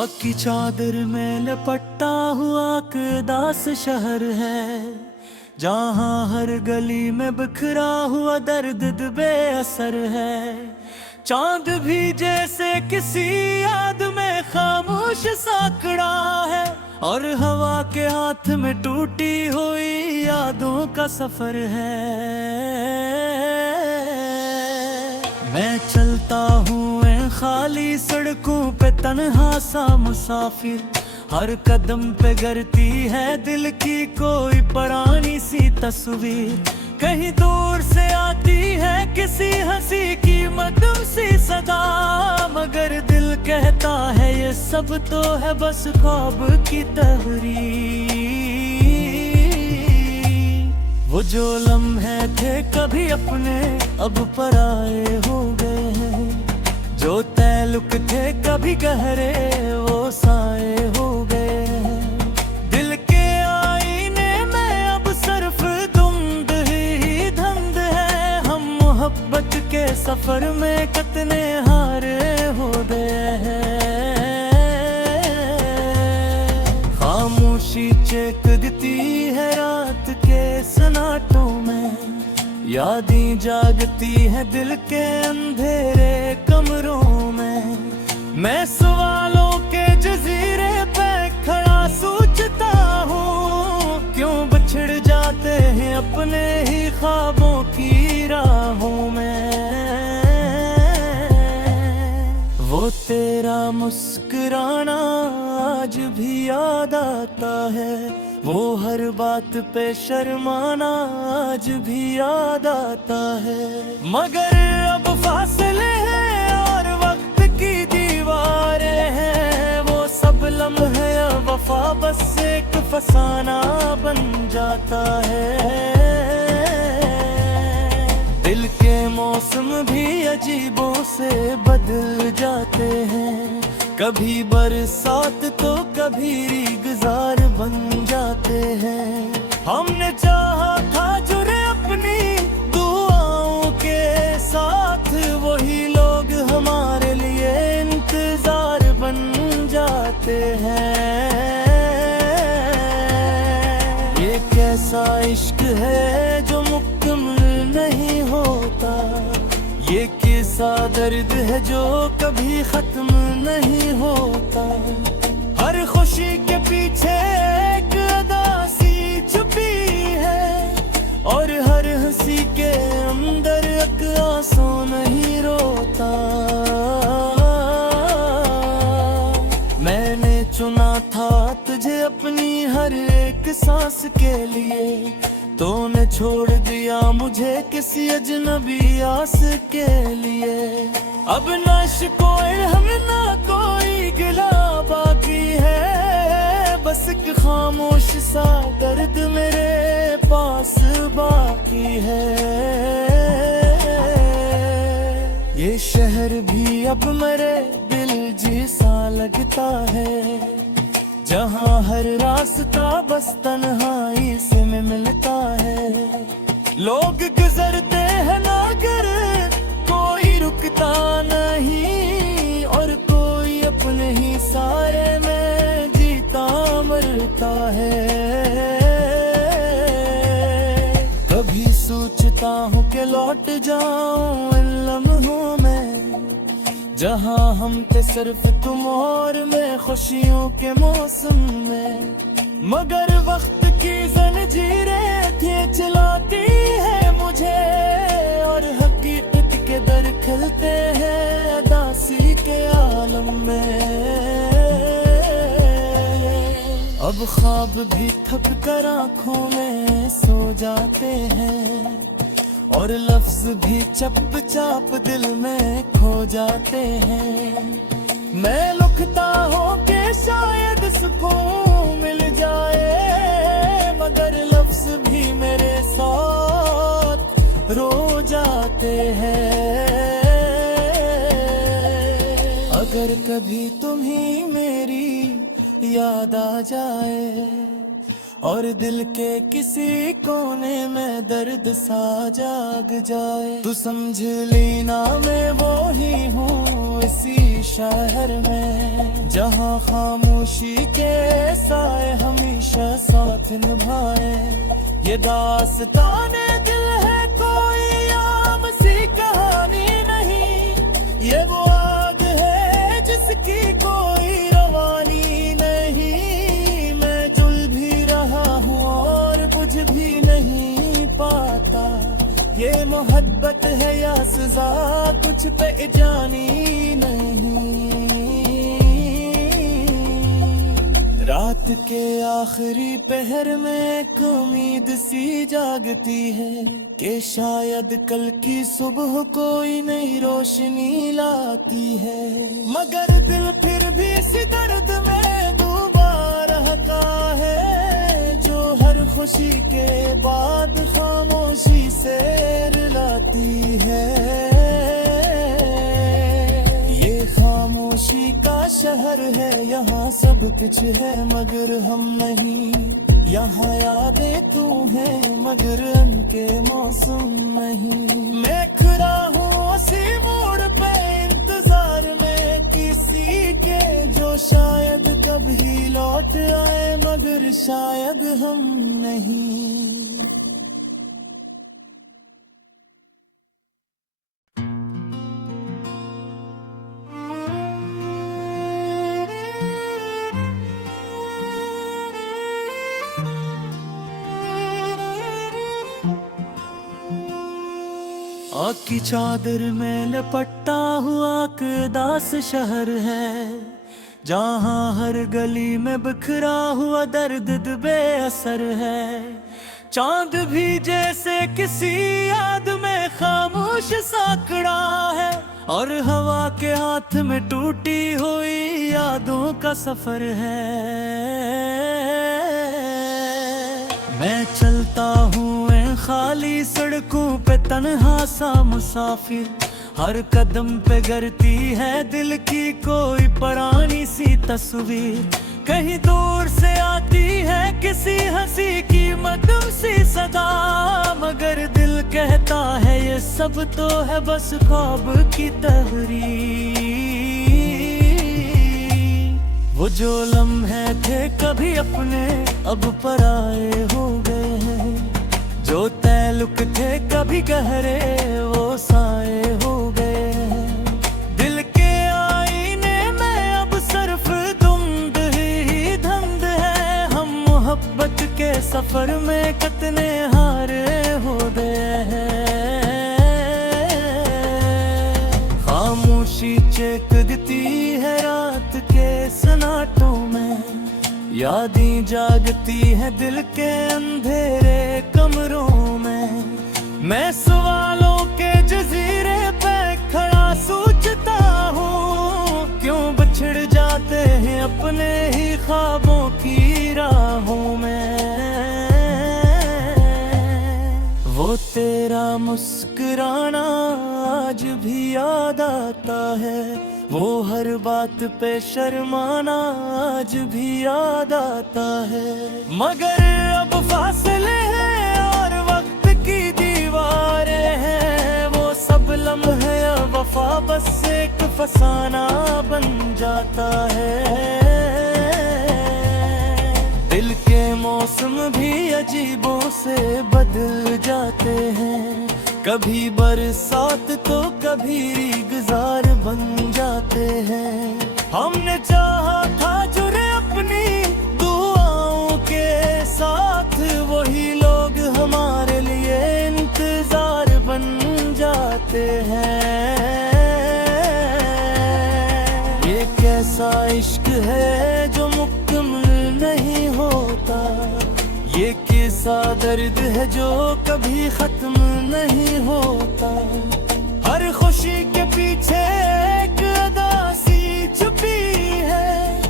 खाक की चादर में लिपटा हुआ दास शहर है, जहाँ हर गली में बिखरा हुआ दर्द बेअसर है। चांद भी जैसे किसी याद में खामोश सा खड़ा है, और हवा के हाथ में टूटी हुई यादों का सफर है। मैं चलता हूँ खाली सड़कों पे तन्हा सा मुसाफिर, हर कदम पे गिरती है दिल की कोई पुरानी सी तस्वीर। कहीं दूर से आती है किसी हंसी की मधुर सी सदा, मगर दिल कहता है ये सब तो है बस ख्वाब की तहरीर। वो जो लम्हे थे कभी अपने अब पराए हो गए हैं, जो तल्लुक थे कभी गहरे वो साए हो गए हैं। दिल के आईने में अब सिर्फ धुंध ही धुंध है, हम मोहब्बत के सफर में कितने हारे हो गए हैं। खामोशी चेक देती है रात के सन्नाटों में, यादें जागती है दिल के अंधेरे कमरों में। मैं सवालों के जजीरे पे खड़ा सोचता हूँ, क्यों बिछड़ जाते हैं अपने ही ख्वाबों की राहों में। वो तेरा मुस्कुराना आज भी याद आता है, वो हर बात पे शर्माना आज भी याद आता है। मगर अब फासले हैं और वक्त की दीवारें हैं, वो सब लम्हे वफा बस एक फसाना बन जाता है। दिल के मौसम भी अजीबों से बदल जाते हैं, कभी बरसात तो कभी रीगजार बन जाते हैं। हमने चाहा था जुड़े अपनी दुआओं के साथ, वही लोग हमारे लिए इंतजार बन जाते हैं। ये कैसा इश्क है जो मुकम्मल नहीं होता, ये कैसा दर्द है जो कभी खत्म नहीं होता। हर खुशी के पीछे एक अदासी छुपी है, और हर हंसी के अंदर एक आंसू नहीं रोता। मैंने चुना था तुझे अपनी हर एक सांस के लिए, तूने छोड़ दिया मुझे किसी अजनबी आस के लिए। अब ना शिकोए हम ना कोई गिला बाकी है, बस एक खामोश सा दर्द मेरे पास बाकी है। ये शहर भी अब मेरे दिल जैसा लगता है, जहाँ हर रास्ता बस तन्हाई से में मिलता है। लोग गुजरते हैं मगर कोई रुकता नहीं, और कोई अपने ही सारे में जीता मरता है। कभी सोचता हूँ कि लौट जाऊं इन लम्हों में, जहाँ हम थे सिर्फ तुम और मैं खुशियों के मौसम में। मगर वक्त की जंजीरें थी चलाती है मुझे, और हकीकत के दर खिलते हैं दासी के आलम में। अब ख्वाब भी थक कर आँखों में सो जाते हैं, और लफ्ज भी चप चाप दिल में खो जाते हैं। मैं लुकता हूँ कि शायद सुकून मिल जाए, मगर लफ्ज भी मेरे साथ रो जाते हैं। अगर कभी तुम्हें मेरी याद आ जाए, और दिल के किसी कोने में दर्द सा जाग जाए। तू समझ लेना मैं वो ही हूँ इसी शहर में, जहाँ खामोशी के साए हमेशा साथ निभाए। ये दास्ताने दिल है, कोई आम सी कहानी नहीं। ये वो आग है जिसकी कोई रवानी नहीं। मैं जुल भी रहा हूँ और बुझ भी नहीं पाता। ये मोहब्बत है या सजा, कुछ पे जानी नहीं। रात के आखिरी पहर में एक उम्मीद सी जागती है कि शायद कल की सुबह कोई नई रोशनी लाती है। मगर दिल फिर भी इसी दर्द में डूबा रहता है, जो हर खुशी के बाद खामोशी से रुलाती है। ये खामोशी का शहर है, यहाँ सब कुछ है मगर हम नहीं। यहाँ यादें तू है मगर उनके मौसम नहीं। मैं खड़ा हूँ उसी मोड़ पे इंतजार में किसी के, जो शायद कभी लौट आए मगर शायद हम नहीं। आग की चादर में लपटा हुआ दास शहर है, जहाँ हर गली में बिखरा हुआ दर्द बेअसर है। चांद भी जैसे किसी याद में खामोश सा खड़ा है, और हवा के हाथ में टूटी हुई यादों का सफर है। मैं चलता हूँ खाली सड़कों पे तन्हा सा मुसाफिर, हर कदम पे गिरती है दिल की कोई पुरानी सी तस्वीर। कहीं दूर से आती है किसी हंसी की मधुर सी सदा, मगर दिल कहता है ये सब तो है बस ख्वाब की तहरीर। वो जो लम्हे थे कभी अपने अब पराए हो गए हैं, जो तल्लुक थे कभी गहरे वो साए हो गए हैं। दिल के आईने में अब सिर्फ धुंध ही धुंध है, हम मोहब्बत के सफर में कितने हारे हो गए हैं। खामोशी चेक देती है रात के सन्नाटों में, यादें जागती है दिल के अंधेरे कमरों में। मैं सवालों के जजीरे पे खड़ा सोचता हूँ, क्यों बिछड़ जाते हैं अपने ही ख्वाबों की राहों में। वो तेरा मुस्कुराना आज भी याद आता है, वो हर बात पे शर्माना आज भी याद आता है। मगर अब फासले हैं और वक्त की दीवारें हैं, वो सब लम्हे वफा बस एक फसाना बन जाता है। दिल के मौसम भी अजीबों से बदल जाते हैं, कभी बरसात तो कभी रीगजार बन जाते हैं। हमने चाहा था जुड़े अपनी दुआओं के साथ, वही लोग हमारे लिए इंतजार बन जाते हैं। ये कैसा इश्क है जो मुकम्मल नहीं होता, ये कैसा दर्द है जो कभी खत्म नहीं होता। हर खुशी के पीछे एक अदा सी छुपी है,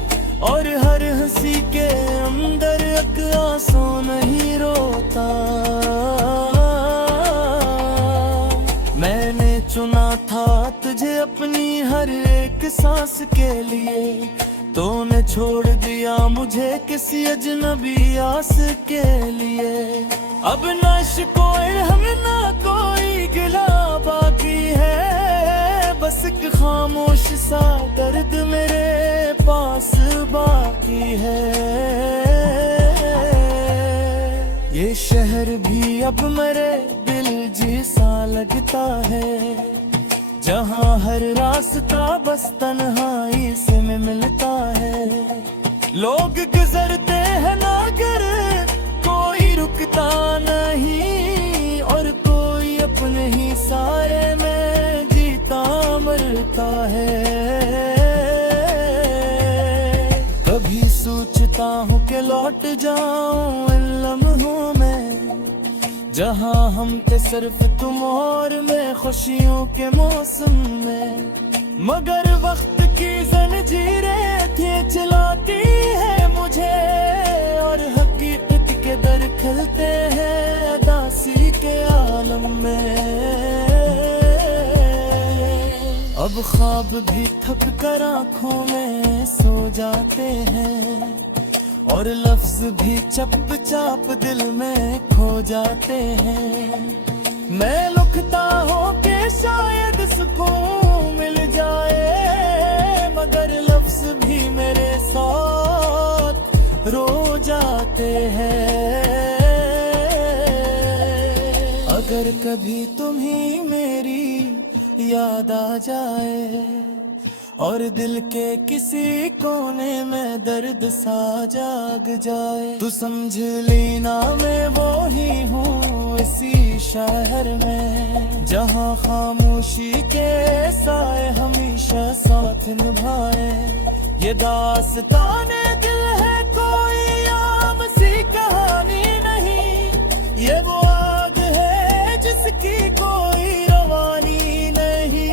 और हर हंसी के अंदर एक आंसू नहीं रोता। मैंने चुना था तुझे अपनी हर एक सांस के लिए, तूने छोड़ दिया मुझे किसी अजनबी आस के लिए। अब ना इश्क़ो हम ना कोई गिला बाकी है, बस एक खामोश सा दर्द मेरे पास बाकी है। ये शहर भी अब मेरे दिल जैसा लगता है, जहाँ हर रास्ता बस तन्हाई से में मिलता है। लोग गुजरते हैं मगर कोई रुकता नहीं, और कोई अपने ही साए में जीता मरता है। कभी सोचता हूँ कि लौट जाऊं इन लम्हों में, जहाँ हम थे सिर्फ तुम और मैं खुशियों के मौसम में। मगर वक्त की जंजीरें थी चलाती है मुझे, और हकीकत के दर खलते हैं अदासी के आलम में। अब ख्वाब भी थक कर आँखों में सो जाते हैं, और लफ्ज भी चप चाप दिल में खो जाते हैं। मैं लुकता हूँ कि शायद सुकून मिल जाए, मगर लफ्ज भी मेरे साथ रो जाते हैं। अगर कभी तुम्हें मेरी याद आ जाए, और दिल के किसी कोने में दर्द सा जाग जाए, तो समझ लेना मैं वो ही हूँ इसी शहर में, जहाँ खामोशी के साए हमेशा साथ निभाए। ये दास्ताने दिल है कोई आम सी कहानी नहीं, ये वो आग है जिसकी कोई रवानी नहीं।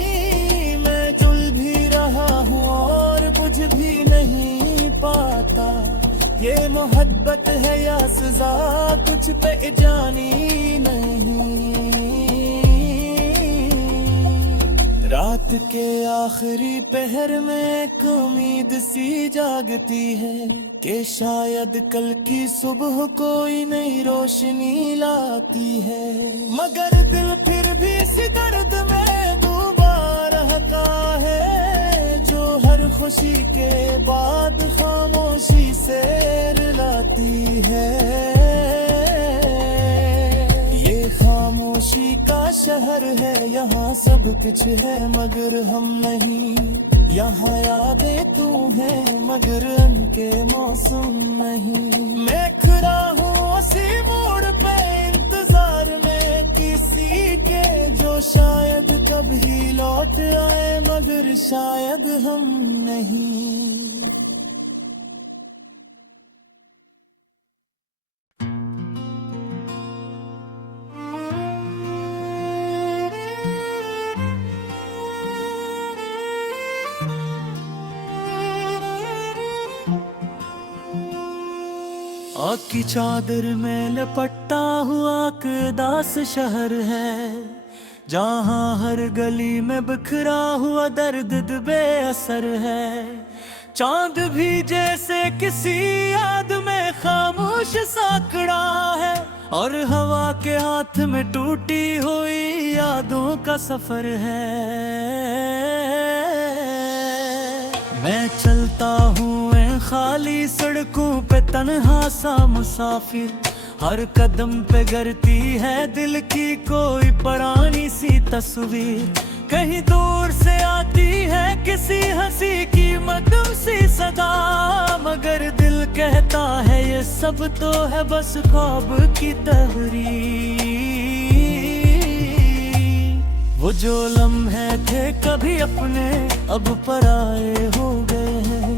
कुछ भी नहीं पाता, ये मोहब्बत है या सजा कुछ पे जानी नहीं। रात के आखिरी पहर में एक उम्मीद सी जागती है, कि शायद कल की सुबह कोई नई रोशनी लाती है। मगर दिल फिर भी इसी दर्द में डूबा रहता है, हर खुशी के बाद खामोशी से रुलाती है। ये खामोशी का शहर है, यहाँ सब कुछ है मगर हम नहीं। यहाँ यादें तू है मगर उनके मौसम नहीं। मैं खड़ा हूँ उसी मोड़ पे इंतजार में किसी के, जो शायद कभी लौट आए मगर शायद हम नहीं। आग की चादर में लपटा हुआ दास शहर है, जहाँ हर गली में बिखरा हुआ दर्द बेअसर है। चांद भी जैसे किसी याद में खामोश सा खड़ा है, और हवा के हाथ में टूटी हुई यादों का सफर है। मैं चलता हूँ खाली सड़कों पे तन्हा सा मुसाफिर, हर कदम पे गिरती है दिल की कोई पुरानी सी तस्वीर। कहीं दूर से आती है किसी हंसी की मधुर सी सदा, मगर दिल कहता है ये सब तो है बस ख्वाब की तहरीर। वो जो लम्हे थे कभी अपने अब पराए हो गए हैं,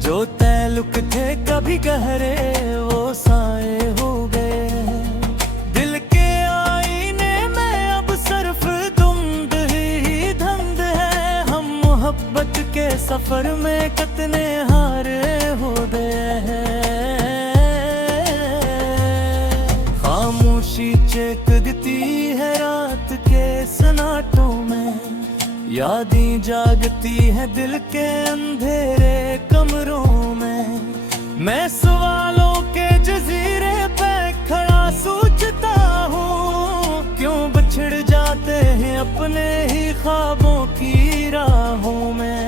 जो ताल्लुक थे कभी गहरे वो साए हो गए हैं। दिल के आईने में अब सिर्फ धुंध ही धुंध है, हम मोहब्बत के सफर में कितने हारे हो गए हैं। खामोशी चेक देती है रात के सन्नाटों में, यादें जागती हैं दिल के अंधेरे कमरों में। मैं सवालों के जजीरे पे खड़ा सोचता हूँ, क्यों बिछड़ जाते हैं अपने ही ख्वाबों की राहों में।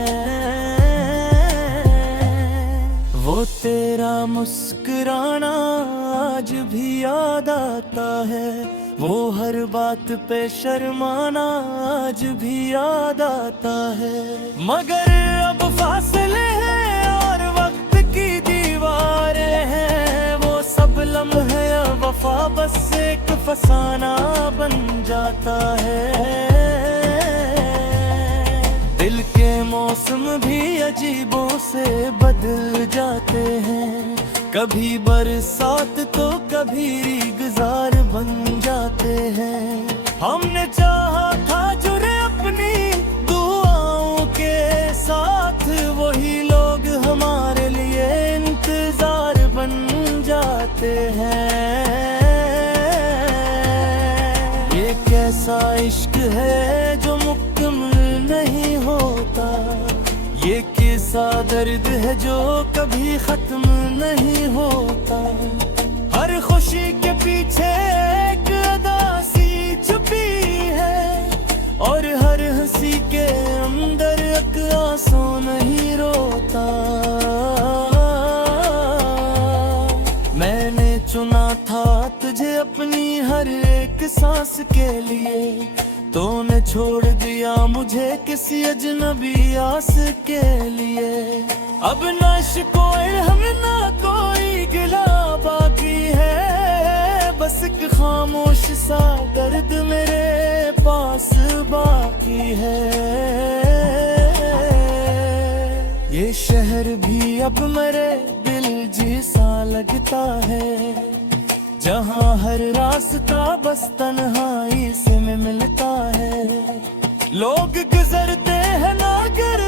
वो तेरा मुस्कुराना आज भी याद आता है, वो हर बात पे शर्माना आज भी याद आता है। मगर अब फासले हैं और वक्त की दीवारें हैं, वो सब लम्हे वफा बस एक फसाना बन जाता है। दिल के मौसम भी अजीबों से बदल जाते हैं, कभी बरसात तो कभी रीगजार बन जाते हैं। हमने चाहा था जुड़े अपनी दुआओं के साथ, वही लोग हमारे लिए इंतजार बन जाते हैं। ये कैसा इश्क है जो मुकम्मल नहीं होता, ये कैसा दर्द है जो कभी खत्म नहीं होता। हर खुशी के पीछे एक अदासी छुपी है, और हर हंसी के अंदर एक आंसू नहीं रोता। मैंने चुना था तुझे अपनी हर एक सांस के लिए, तूने छोड़ दिया मुझे किसी अजनबी आस के लिए। अब न शिकोए हम ना कोई गिला बाकी है, बस एक खामोश सा दर्द मेरे पास बाकी है। ये शहर भी अब मेरे दिल जैसा लगता है, जहाँ हर रास्ता बस तन्हाई से में मिलता है। लोग गुजरते हैं मगर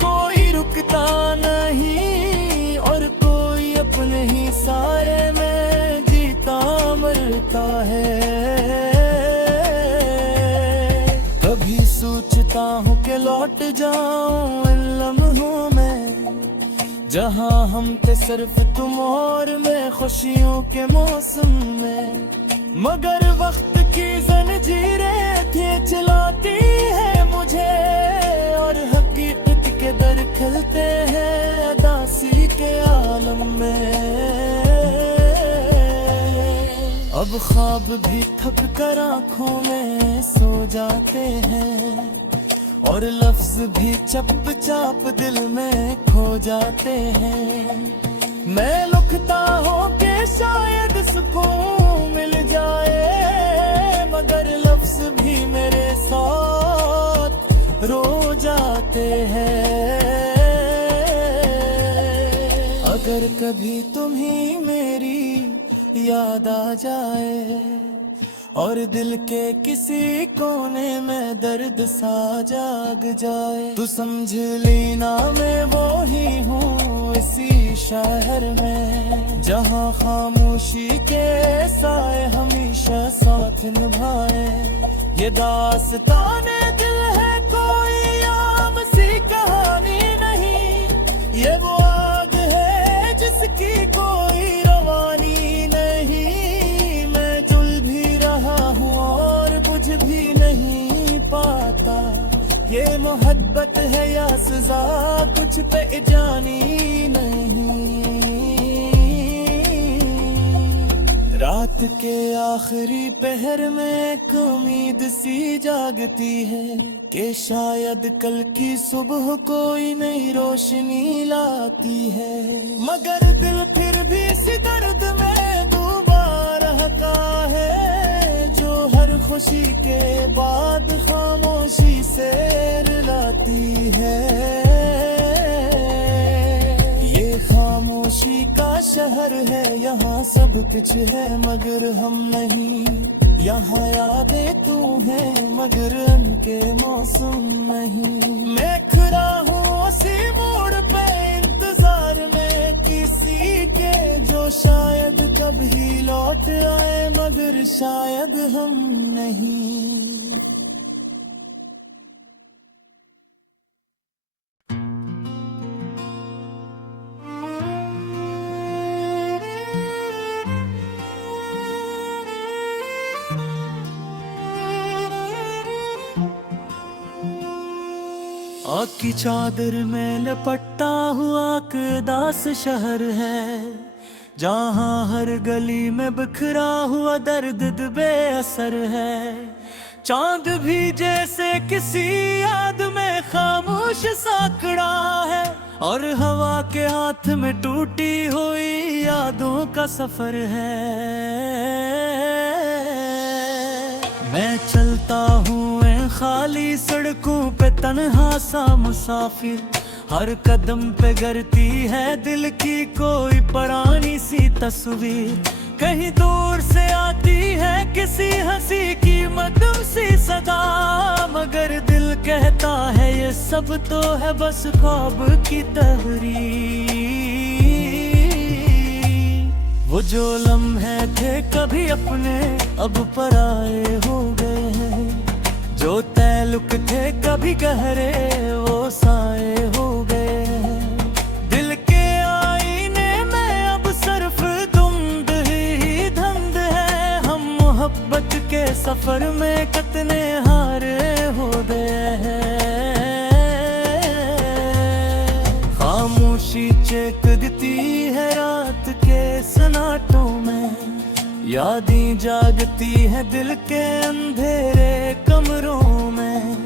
कोई रुकता नहीं, और कोई अपने ही सारे में जीता मरता है। कभी सोचता हूँ कि लौट जाऊं इन लम्हों में, जहाँ हम थे सिर्फ तुम और मैं खुशियों के मौसम में। मगर वक्त की जंजीरें खींच लाती है मुझे, और हकीकत के दर खिलते हैं अदासी के आलम में। अब ख्वाब भी थक कर आँखों में सो जाते हैं, और लफ्ज भी चप चाप दिल में खो जाते हैं। मैं लुकता हूँ कि शायद सुकून मिल जाए, मगर लफ्ज भी मेरे साथ रो जाते हैं। अगर कभी तुम्हें मेरी याद आ जाए, और दिल के किसी कोने में दर्द सा जाग जाए, तो समझ लेना मैं वो ही हूँ इसी शहर में, जहाँ खामोशी के साए हमेशा साथ निभाए। ये दास्ताने दिल है कोई आम सी कहानी नहीं, ये वो आग है जिसकी कोई रवानी नहीं। मैं जुल भी रहा हूँ और कुछ भी नहीं पाता, ये मोहब्बत है या सजा कुछ पे जानी नहीं। रात के आखिरी पहर में एक उम्मीद सी जागती है, कि शायद कल की सुबह कोई नई रोशनी लाती है। मगर दिल फिर भी इसी दर्द में डूबा रहता है, जो हर खुशी के बाद खामोशी से रुलाती है। ये खामोशी का शहर है, यहाँ सब कुछ है मगर हम नहीं, यहाँ यादें तू है मगर उनके मौसम नहीं। मैं खड़ा हूँ उसी मोड़ पे इंतजार में किसी के, जो शायद कभी लौट आए मगर शायद हम नहीं। आग की चादर में लपटा हुआ दास शहर है, जहाँ हर गली में बिखरा हुआ दर्द बेअसर है। चांद भी जैसे किसी याद में खामोश सा खड़ा है, और हवा के हाथ में टूटी हुई यादों का सफर है। मैं चलता हूँ खाली सड़कों पे तन्हा सा मुसाफिर, हर कदम पे गिरती है दिल की कोई पुरानी सी तस्वीर। कहीं दूर से आती है किसी हंसी की मधुर सी सदा, मगर दिल कहता है ये सब तो है बस ख्वाब की तहरीर। वो जो लम्हे थे कभी अपने अब पराए हो गए हैं, जो तल्लुक थे कभी गहरे वो साए हो गए हैं। दिल के आईने में अब सिर्फ धुंध ही धुंध है, हम मोहब्बत के सफर में कितने हारे हो गए हैं। खामोशी चेखती है रात के सन्नाटों में, यादें जागती है दिल के अंधेरे कमरों में।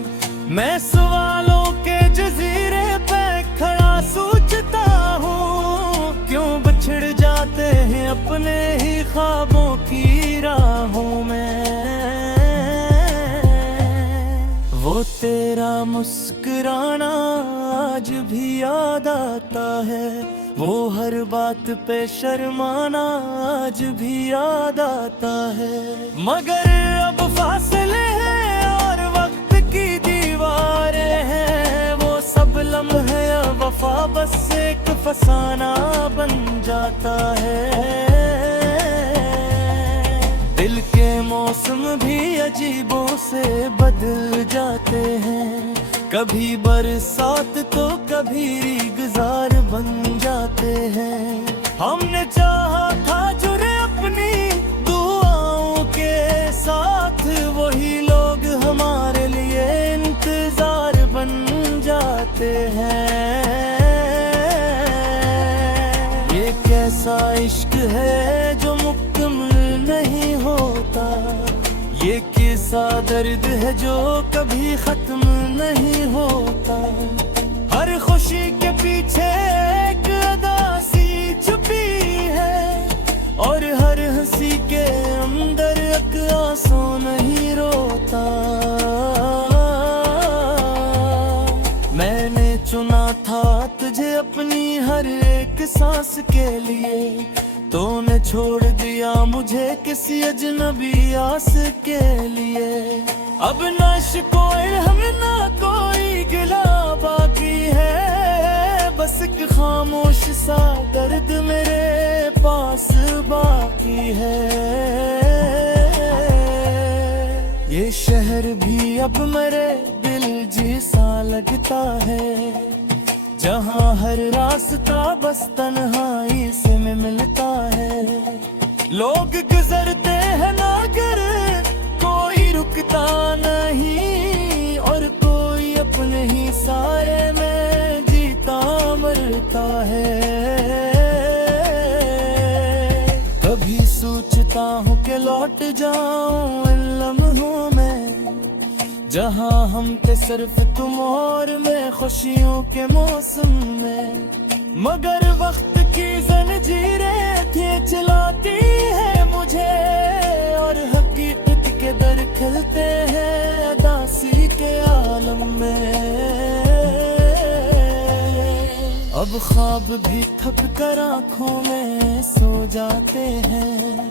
मैं सवालों के जजीरे पे खड़ा सोचता हूँ, क्यों बिछड़ जाते हैं अपने ही ख्वाबों की राहों में। वो तेरा मुस्कुराना आज भी याद आता है, वो हर बात पे शर्माना आज भी याद आता है। मगर अब फासले हैं और वक्त की दीवारें हैं, वो सब लम्हे वफा बस एक फसाना बन जाता है। दिल के मौसम भी अजीबों से बदल जाते हैं, कभी बरसात तो कभी रीगजार बन जाते हैं। हमने चाहा था जुड़े अपनी दुआओं के साथ, वही लोग हमारे लिए इंतजार बन जाते हैं। ये कैसा इश्क है जो मुकम्मल नहीं होता, ये कैसा दर्द है जो कभी खत्म नहीं होता। हर खुशी के पीछे एक अदासी छुपी है, और हर हंसी के अंदर एक आंसू नहीं रोता। मैंने चुना था तुझे अपनी हर एक सांस के लिए, तूने छोड़ दिया मुझे किसी अजनबी आस के लिए। अब नश कोई हम ना कोई गिला बाकी है, बस एक खामोश सा दर्द मेरे पास बाकी है। ये शहर भी अब मेरे दिल जैसा लगता है, जहाँ हर रास्ता बस तन्हाई से में मिलता है। लोग गुजरते हैं मगर कोई रुकता नहीं, और कोई अपने ही सारे में जीता मरता है। कभी सोचता हूँ कि लौट जाऊं इन लम्हों में, जहाँ हम थे सिर्फ तुम और मैं खुशियों के मौसम में। मगर वक्त की जंजीरें खींचलाती है मुझे, और हकीकत के दर खिलते हैं उदासी के आलम में। अब ख्वाब भी थक कर आँखों में सो जाते हैं,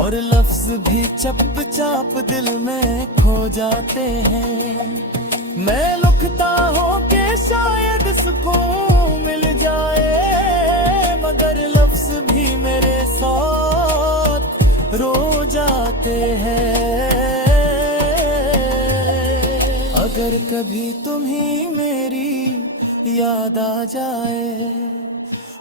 और लफ्ज भी चप चाप दिल में खो जाते हैं। मैं लुकता हूँ कि शायद सुकून मिल जाए, मगर लफ्ज भी मेरे साथ रो जाते हैं। अगर कभी तुम्हें मेरी याद आ जाए,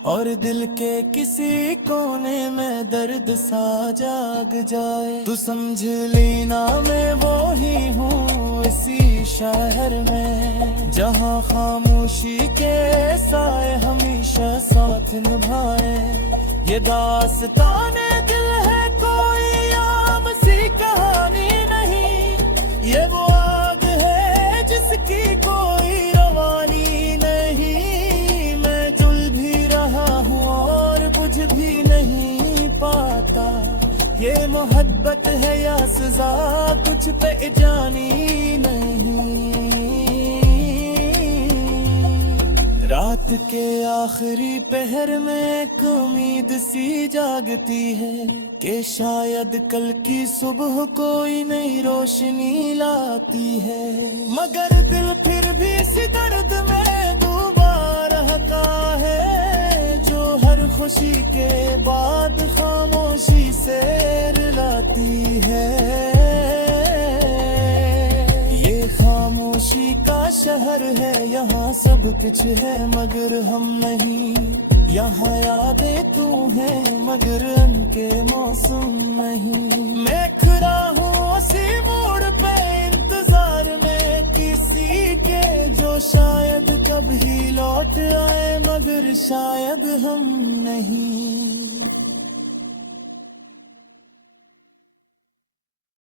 और दिल के किसी कोने में दर्द सा जाग जाए। तू समझ लेना मैं वो ही हूँ इसी शहर में, जहाँ खामोशी के साए हमेशा साथ निभाए। ये दास्ताने दिल है कोई आम सी कहानी नहीं, ये वो आग है जिसकी कोई रवानी नहीं। मैं जुल भी रहा हूँ और बुझ भी नहीं पाता, ये मोहब्बत है या सजा कुछ पे जानी नहीं। रात के आखिरी पहर में एक उम्मीद सी जागती है कि शायद कल की सुबह कोई नई रोशनी लाती है। मगर दिल फिर भी इसी दर्द में डूबा रहता है, जो हर खुशी के बाद खामोशी से रुलाती है। ये खामोशी का शहर है, यहाँ सब कुछ है मगर हम नहीं। यहाँ यादें तू है मगर उनके मौसम नहीं। मैं खड़ा हूँ उसी मोड़ पे इंतजार में किसी के, जो शायद कभी लौट आए मगर शायद हम नहीं।